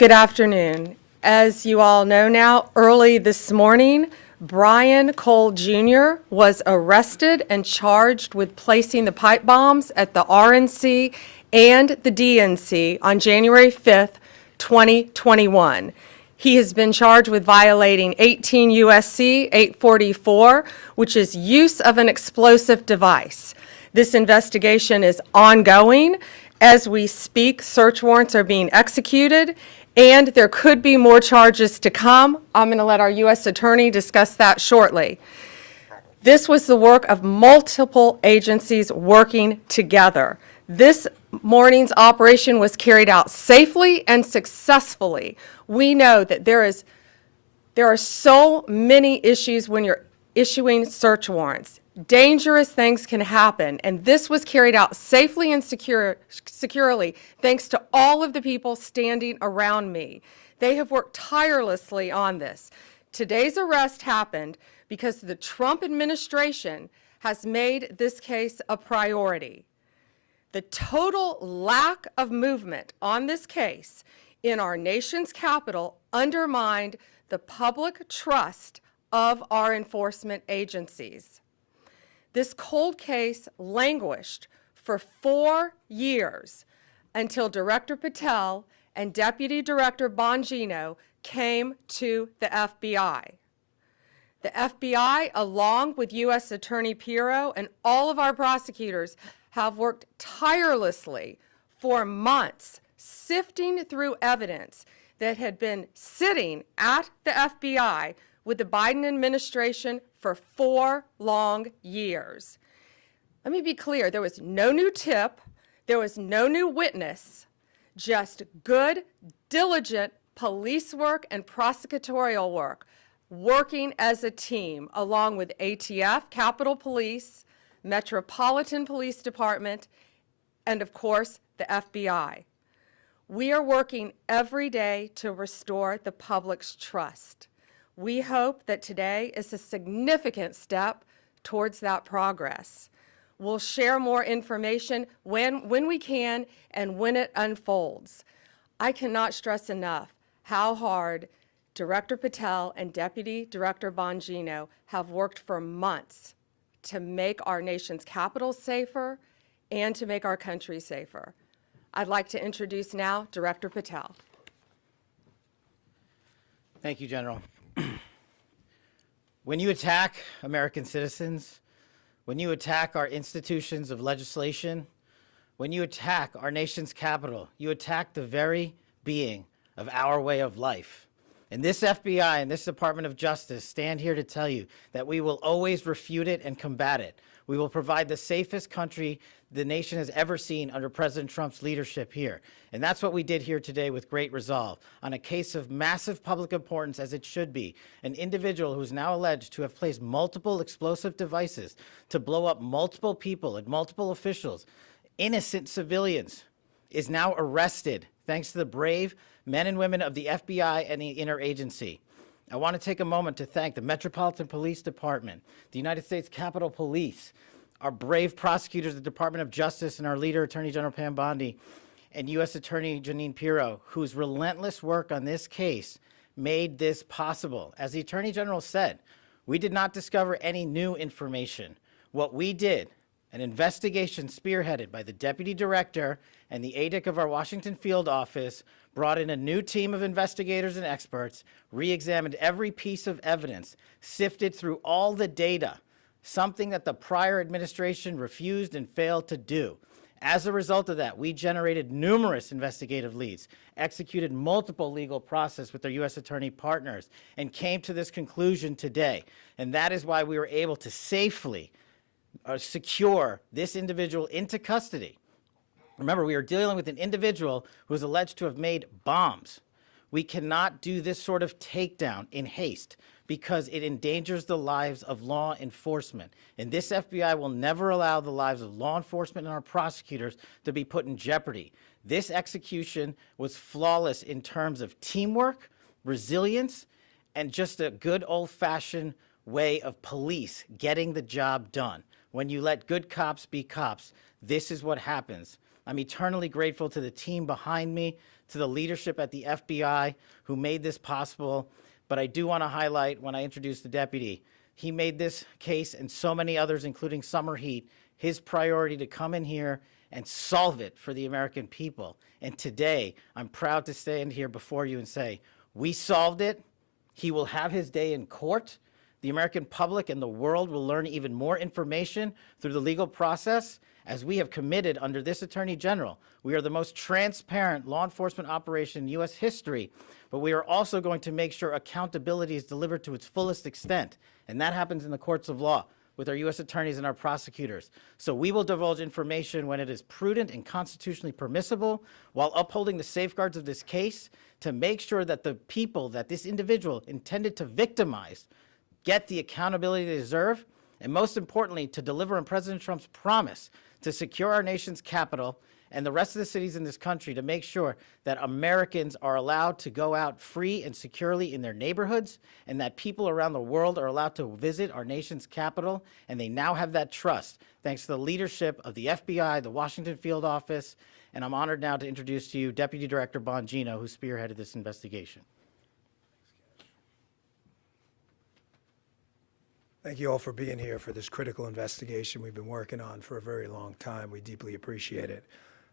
Good afternoon. As you all know now, early this morning, Brian Cole Jr. was arrested and charged with placing the pipe bombs at the RNC and the DNC on January 5th, 2021. He has been charged with violating 18 U.S.C. 844, which is use of an explosive device. This investigation is ongoing. As we speak, search warrants are being executed, and there could be more charges to come. I'm going to let our U.S. Attorney discuss that shortly. This was the work of multiple agencies working together. This morning's operation was carried out safely and successfully. We know that there are so many issues when you're issuing search warrants. Dangerous things can happen, and this was carried out safely and securely thanks to all of the people standing around me. They have worked tirelessly on this. Today's arrest happened because the Trump administration has made this case a priority. The total lack of movement on this case in our nation's capital undermined the public trust of our enforcement agencies. This cold case languished for 4 years until Director Patel and Deputy Director Bongino came to the FBI. The FBI, along with U.S. Attorney Pirro and all of our prosecutors, have worked tirelessly for months, sifting through evidence that had been sitting at the FBI with the Biden administration for 4 long years. Let me be clear, there was no new tip, there was no new witness, just good, diligent police work and prosecutorial work, working as a team along with ATF, Capitol Police, Metropolitan Police Department, and of course, the FBI. We are working every day to restore the public's trust. We hope that today is a significant step towards that progress. We'll share more information when we can and when it unfolds. I cannot stress enough how hard Director Patel and Deputy Director Bongino have worked for months to make our nation's capital safer and to make our country safer. I'd like to introduce now Director Patel. Thank you, General. When you attack American citizens, when you attack our institutions of legislation, when you attack our nation's capital, you attack the very being of our way of life. And this FBI and this Department of Justice stand here to tell you that we will always refute it and combat it. We will provide the safest country the nation has ever seen under President Trump's leadership here. And that's what we did here today with great resolve on a case of massive public importance, as it should be. An individual who is now alleged to have placed multiple explosive devices to blow up multiple people and multiple officials, innocent civilians, is now arrested thanks to the brave men and women of the FBI and the interagency. I want to take a moment to thank the Metropolitan Police Department, the United States Capitol Police, our brave prosecutors, the Department of Justice, and our leader, Attorney General Pam Bondi, and U.S. Attorney Jeanine Pirro, whose relentless work on this case made this possible. As the Attorney General said, we did not discover any new information. What we did, an investigation spearheaded by the Deputy Director and the ADIC of our Washington field office, brought in a new team of investigators and experts, re-examined every piece of evidence, sifted through all the data, something that the prior administration refused and failed to do. As a result of that, we generated numerous investigative leads, executed multiple legal process with our U.S. attorney partners, and came to this conclusion today. And that is why we were able to safely secure this individual into custody. Remember, we are dealing with an individual who is alleged to have made bombs. We cannot do this sort of takedown in haste because it endangers the lives of law enforcement. And this FBI will never allow the lives of law enforcement and our prosecutors to be put in jeopardy. This execution was flawless in terms of teamwork, resilience, and just a good old-fashioned way of police getting the job done. When you let good cops be cops, this is what happens. I'm eternally grateful to the team behind me, to the leadership at the FBI who made this possible. But I do want to highlight when I introduce the deputy, he made this case and so many others, including summer heat, his priority to come in here and solve it for the American people. And today, I'm proud to stand here before you and say, we solved it. He will have his day in court. The American public and the world will learn even more information through the legal process as we have committed under this Attorney General. We are the most transparent law enforcement operation in U.S. history, but we are also going to make sure accountability is delivered to its fullest extent. And that happens in the courts of law with our U.S. attorneys and our prosecutors. So we will divulge information when it is prudent and constitutionally permissible while upholding the safeguards of this case to make sure that the people that this individual intended to victimize get the accountability they deserve, and most importantly, to deliver on President Trump's promise to secure our nation's capital and the rest of the cities in this country to make sure that Americans are allowed to go out free and securely in their neighborhoods, and that people around the world are allowed to visit our nation's capital, and they now have that trust thanks to the leadership of the FBI, the Washington Field Office, and I'm honored now to introduce to you Deputy Director Bongino, who spearheaded this investigation. Thank you all for being here for this critical investigation we've been working on for a very long time. We deeply appreciate it.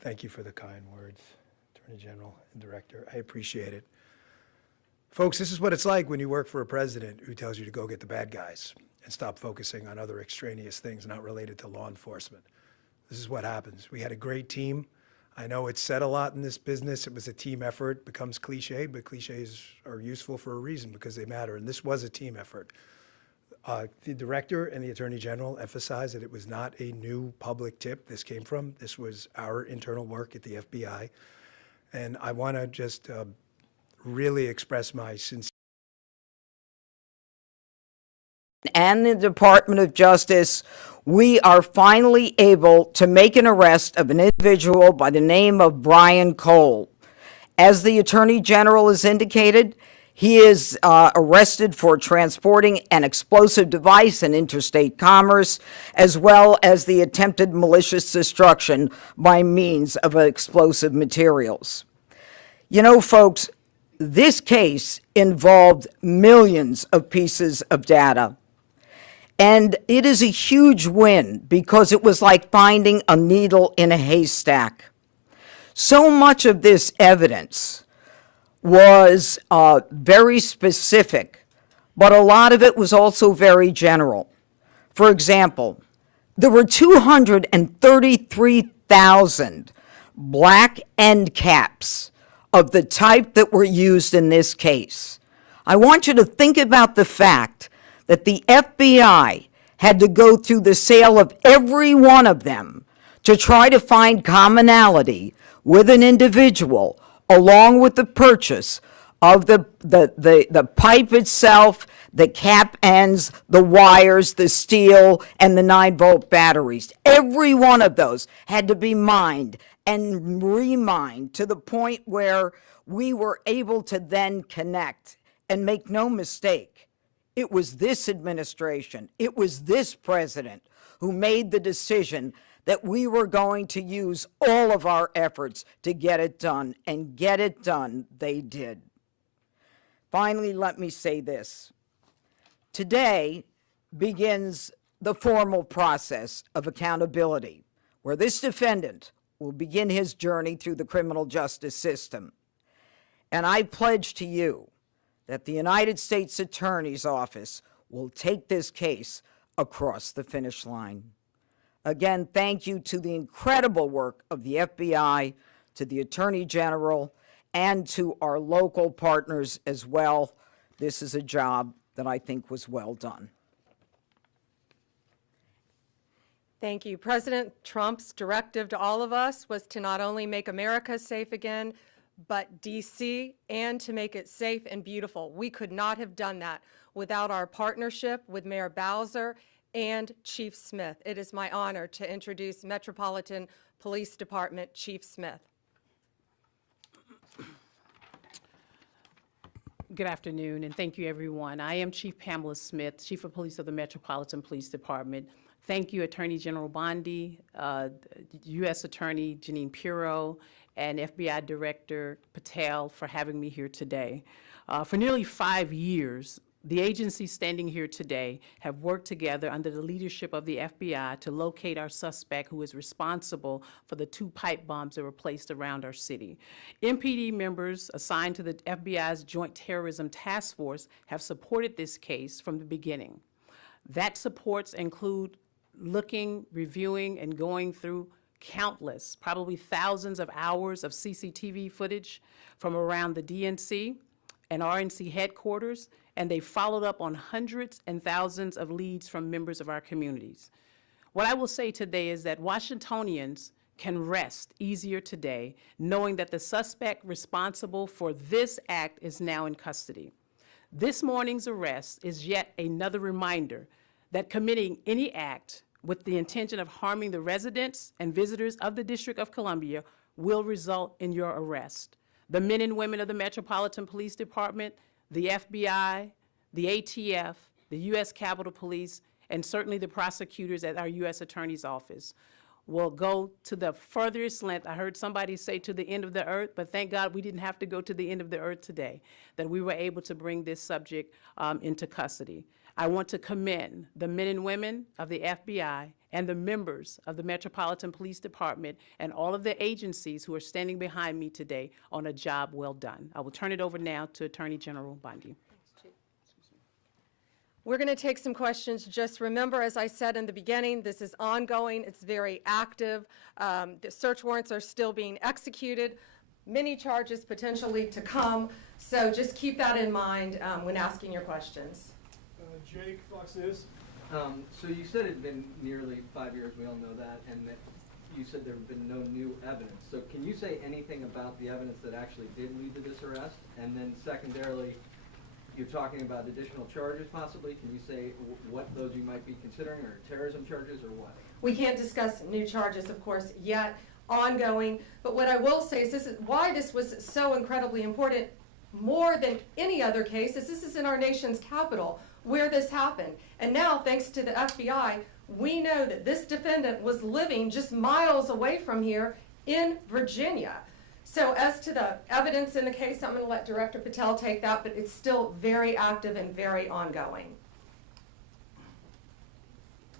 Thank you for the kind words, Attorney General and Director. I appreciate it. Folks, this is what it's like when you work for a president who tells you to go get the bad guys and stop focusing on other extraneous things not related to law enforcement. This is what happens. We had a great team. I know it's said a lot in this business. It was a team effort. It becomes cliche, but cliches are useful for a reason because they matter. And this was a team effort. The Director and the Attorney General emphasized that it was not a new public tip this came from. This was our internal work at the FBI. And I want to just really express my sincere and the Department of Justice, we are finally able to make an arrest of an individual by the name of Brian Cole. As the Attorney General has indicated, he is arrested for transporting an explosive device in interstate commerce, as well as the attempted malicious destruction by means of explosive materials. You know, folks, this case involved millions of pieces of data. And it is a huge win because it was like finding a needle in a haystack. So much of this evidence was very specific, but a lot of it was also very general. For example, there were 233,000 black end caps of the type that were used in this case. I want you to think about the fact that the FBI had to go through the sale of every one of them to try to find commonality with an individual, along with the purchase of the pipe itself, the cap ends, the wires, the steel, and the 9-volt batteries. Every one of those had to be mined and remined to the point where we were able to then connect. And make no mistake, it was this administration, it was this president who made the decision that we were going to use all of our efforts to get it done, and get it done they did. Finally, let me say this. Today begins the formal process of accountability, where this defendant will begin his journey through the criminal justice system. And I pledge to you that the United States Attorney's Office will take this case across the finish line. Again, thank you to the incredible work of the FBI, to the Attorney General, and to our local partners as well. This is a job that I think was well done. Thank you. President Trump's directive to all of us was to not only make America safe again, but D.C., and to make it safe and beautiful. We could not have done that without our partnership with Mayor Bowser and Chief Smith. It is my honor to introduce Metropolitan Police Department Chief Smith. Good afternoon, and thank you, everyone. I am Chief Pamela Smith, Chief of Police of the Metropolitan Police Department. Thank you, Attorney General Bondi, U.S. Attorney Jeanine Pirro, and FBI Director Patel for having me here today. For nearly 5 years, the agencies standing here today have worked together under the leadership of the FBI to locate our suspect who is responsible for the 2 pipe bombs that were placed around our city. MPD members assigned to the FBI's Joint Terrorism Task Force have supported this case from the beginning. That supports include looking, reviewing, and going through countless, probably thousands of hours of CCTV footage from around the DNC and RNC headquarters, and they followed up on hundreds and thousands of leads from members of our communities. What I will say today is that Washingtonians can rest easier today knowing that the suspect responsible for this act is now in custody. This morning's arrest is yet another reminder that committing any act with the intention of harming the residents and visitors of the District of Columbia will result in your arrest. The men and women of the Metropolitan Police Department, the FBI, the ATF, the U.S. Capitol Police, and certainly the prosecutors at our U.S. Attorney's Office will go to the furthest length. I heard somebody say to the end of the earth, but thank God we didn't have to go to the end of the earth today, that we were able to bring this subject into custody. I want to commend the men and women of the FBI and the members of the Metropolitan Police Department and all of the agencies who are standing behind me today on a job well done. I will turn it over now to Attorney General Bondi. We're going to take some questions. Just remember, as I said in the beginning, this is ongoing. It's very active. The search warrants are still being executed. Many charges potentially to come. So just keep that in mind when asking your questions. Jake, Fox News. So you said it had been nearly 5 years, we all know that, and that you said there have been no new evidence. So can you say anything about the evidence that actually did lead to this arrest? And then secondarily, you're talking about additional charges possibly. Can you say what those you might be considering, or terrorism charges, or what? We can't discuss new charges, of course, yet, ongoing. But what I will say is this is why this was so incredibly important, more than any other case, is this is in our nation's capital where this happened. And now, thanks to the FBI, we know that this defendant was living just miles away from here in Virginia. So as to the evidence in the case, I'm going to let Director Patel take that, but it's still very active and very ongoing.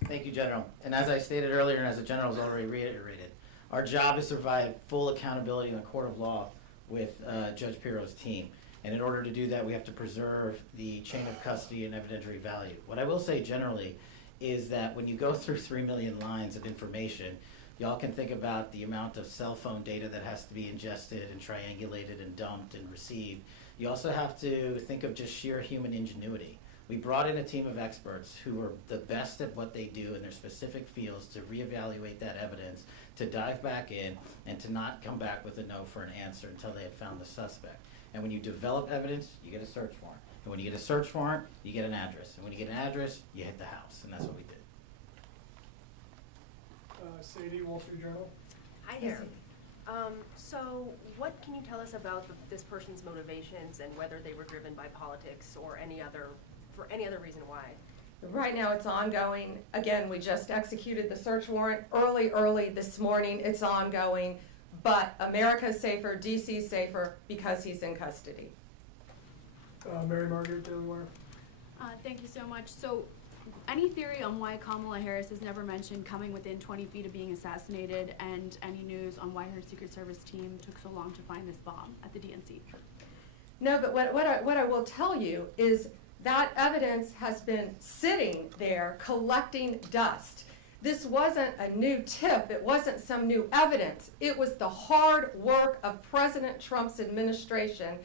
Thank you, General. And as I stated earlier, and as the General has already reiterated, our job is to provide full accountability in the court of law with Judge Pirro's team. And in order to do that, we have to preserve the chain of custody and evidentiary value. What I will say generally is that when you go through 3 million lines of information, y'all can think about the amount of cell phone data that has to be ingested and triangulated and dumped and received. You also have to think of just sheer human ingenuity. We brought in a team of experts who are the best at what they do in their specific fields to reevaluate that evidence, to dive back in, and to not come back with a no for an answer until they had found the suspect. And when you develop evidence, you get a search warrant. And when you get a search warrant, you get an address. And when you get an address, you hit the house. And that's what we did. Sadie, Wall Street Journal. Hi there. So what can you tell us about this person's motivations and whether they were driven by politics or for any other reason why? Right now, it's ongoing. Again, we just executed the search warrant early this morning. It's ongoing. But America's safer, DC's safer because he's in custody. Mary Margaret, Daily Wire. Thank you so much. So, any theory on why Kamala Harris is never mentioned coming within 20 feet of being assassinated, and any news on why her Secret Service team took so long to find this bomb at the DNC? No, but what I will tell you is that evidence has been sitting there collecting dust. This wasn't a new tip. It wasn't some new evidence. It was the hard work of President Trump's administration,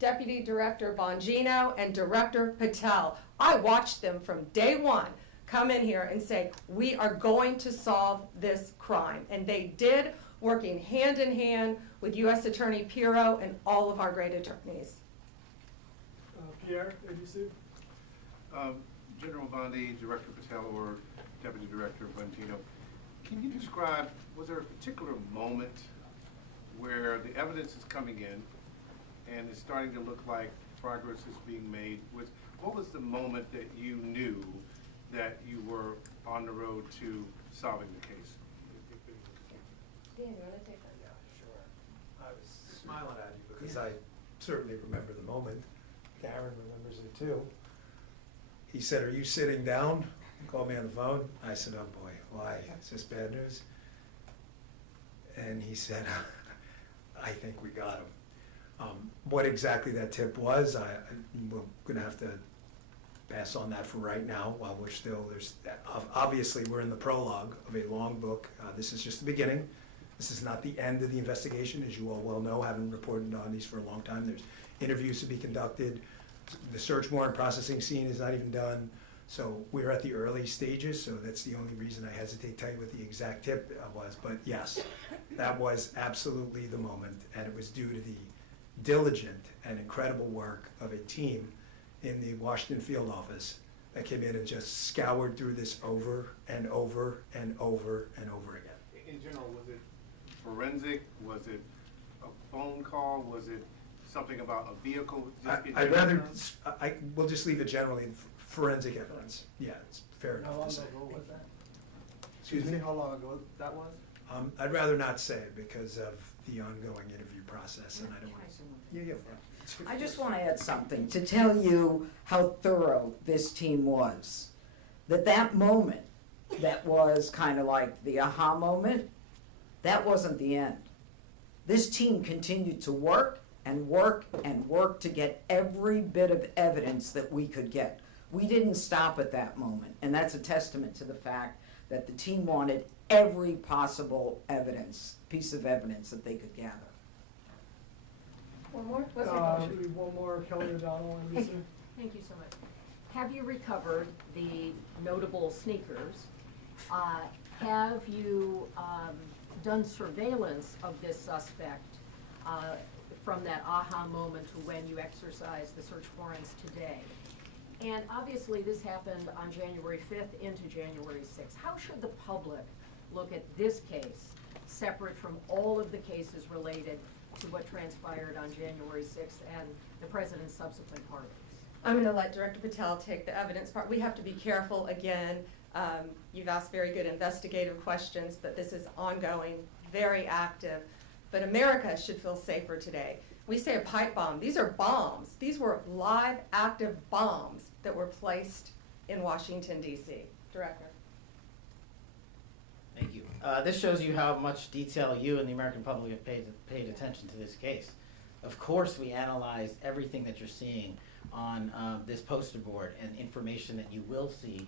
Deputy Director Bongino and Director Patel. I watched them from day one come in here and say, we are going to solve this crime. And they did, working hand in hand with U.S. Attorney Pirro and all of our great attorneys. Pierre, ABC. General Bondi, Director Patel, or Deputy Director Bongino, can you describe, was there a particular moment where the evidence is coming in and it's starting to look like progress is being made? What was the moment that you knew that you were on the road to solving the case? Dan, you want to take that? Yeah, sure. smiling at you because I certainly remember the moment. Karen remembers it too. He said, "Are you sitting down?" He called me on the phone. I said, "Oh boy, why? Is this bad news?" And he said, "I think we got him." What exactly that tip was, we're gonna have to pass on that for right now while we're still, obviously, we're in the prologue of a long book. This is just the beginning. This is not the end of the investigation, as you all well know, having reported on these for a long time. There's interviews to be conducted. The search warrant processing scene is not even done. So we're at the early stages, so that's the only reason I hesitate to tell you what the exact tip was. But yes, that was absolutely the moment, and it was due to the diligent and incredible work of a team in the Washington field office that came in and just scoured through this over and over and over and over again. In general, was it forensic? Was it a phone call? Was it something about a vehicle? I'd rather, we'll just leave it generally, forensic evidence. Yeah, it's fair How enough long to say. ago was that? Excuse Can you me? say how long ago that was? I'd rather not say it because of the ongoing interview process, and I don't want to. Yeah. I just want to add something to tell you how thorough this team was. That moment that was kind of like the aha moment, that wasn't the end. This team continued to work and work and work to get every bit of evidence that we could get. We didn't stop at that moment, and that's a testament to the fact that the team wanted every possible piece of evidence that they could gather. One more? What's your motion? Maybe one more, Kelly O'Donnell, NBC. Thank you so much. Have you recovered the notable sneakers? Have you done surveillance of this suspect from that aha moment to when you exercised the search warrants today? And obviously, this happened on January 5th into January 6th. How should the public look at this case separate from all of the cases related to what transpired on January 6th and the president's subsequent pardons? I'm going to let Director Patel take the evidence part. We have to be careful, again, you've asked very good investigative questions, but this is ongoing, very active. But America should feel safer today. We say a pipe bomb. These are bombs. These were live, active bombs that were placed in Washington, D.C. Director. Thank you. This shows you how much detail you and the American public have paid attention to this case. Of course, we analyzed everything that you're seeing on this poster board and information that you will see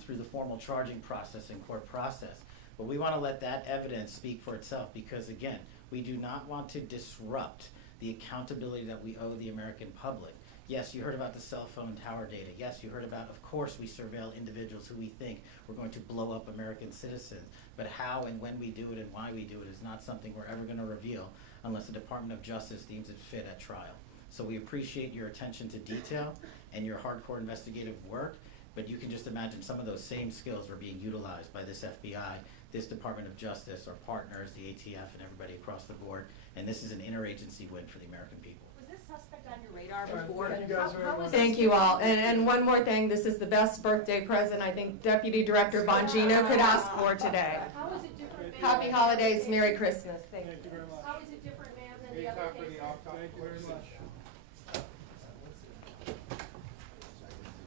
through the formal charging process and court process. But we want to let that evidence speak for itself because, again, we do not want to disrupt the accountability that we owe the American public. Yes, you heard about the cell phone tower data. Yes, you heard about, of course, we surveil individuals who we think we're going to blow up American citizens. But how and when we do it and why we do it is not something we're ever going to reveal unless the Department of Justice deems it fit at trial. So we appreciate your attention to detail and your hardcore investigative work, but you can just imagine some of those same skills are being utilized by this FBI, this Department of Justice, our partners, the ATF, and everybody across the board. And this is an interagency win for the American people. Was this suspect on your radar All right, before? thank you guys very How was much. Thank you all. And one more thing, this is the best birthday present I think Deputy Director Bongino could ask for today. How is it different, ma'am? Happy holidays, Merry Christmas. Thank you. Thank you very much. How is it different, ma'am, than the other cases? Thank you very much.